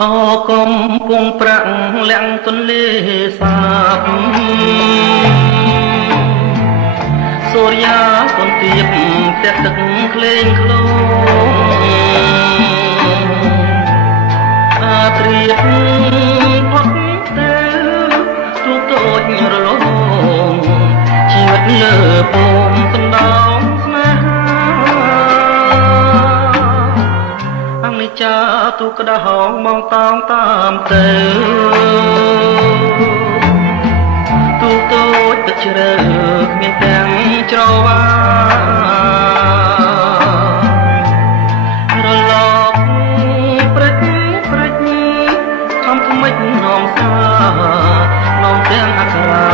អកំពុងប្រាក់លាក់ទន្លេសាបសូរិយាកន្ទាបផ្ទះទឹកក្លែងក្លងអាត្រៀបផុតទៅទូកតូចរលងជីវិតលើពងកណ្ដោងស្នេហាអនិច្ចាទូក្តោងមកតោងតាមទៅទូកតូចទឹកជ្រៅគ្មានទាំងច្រវារលកព្រិចខំថ្មិចនាំសានាំទាំងអក្សរា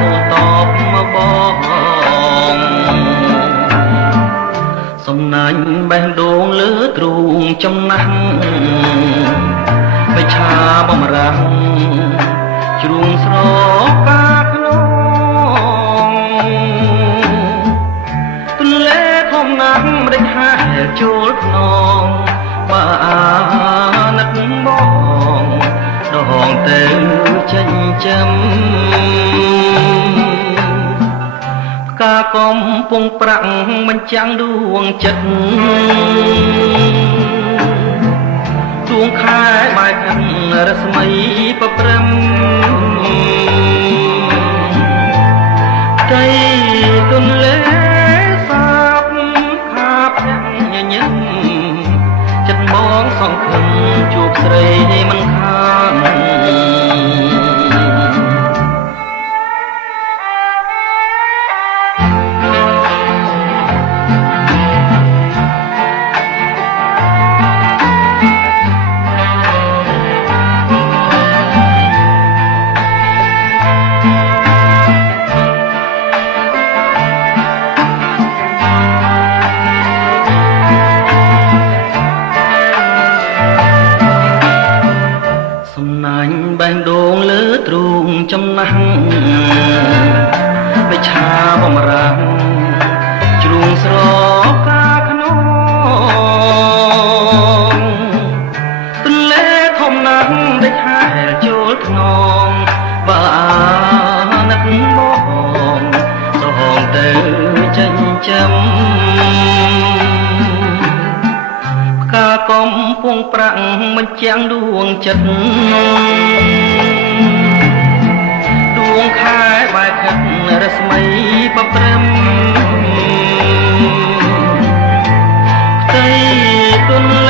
អូតបមកបងសំណាញ់បេះដូងលើទ្រូងចំណាស់បិឆាបំរាំងជ្រូងស្រកាក្នុងទន្លេធំណាស់ម្ដេចហែលចូលភ្នងបានឹកបងដងទៅចិញ្ចឹមផ្កាកំពុងប្រាក់បញ្ចាំងដួងចិត្តទួងខែបាយខាត់រស្មីប្រព្រឹមใจទន្លេសាបខាប់ញញឹមចិត្តមកសង្ឃឹមជួបស្រីមិនខានបេះដូងលើទ្រូងចំណាស់បិឆាបំរាំងជ្រូងស្រកាក្នុងទន្លេធំណាស់ដេចហែលចូលថ្នងបើនឹកបងដងទៅចិញ្ចឹមផ្កាកំពុងប្រាក់បញ្ចាំងដួងចិត្តដួងខែបែកខាត់រស្មីប្រព្រឹមផ្ទៃទន្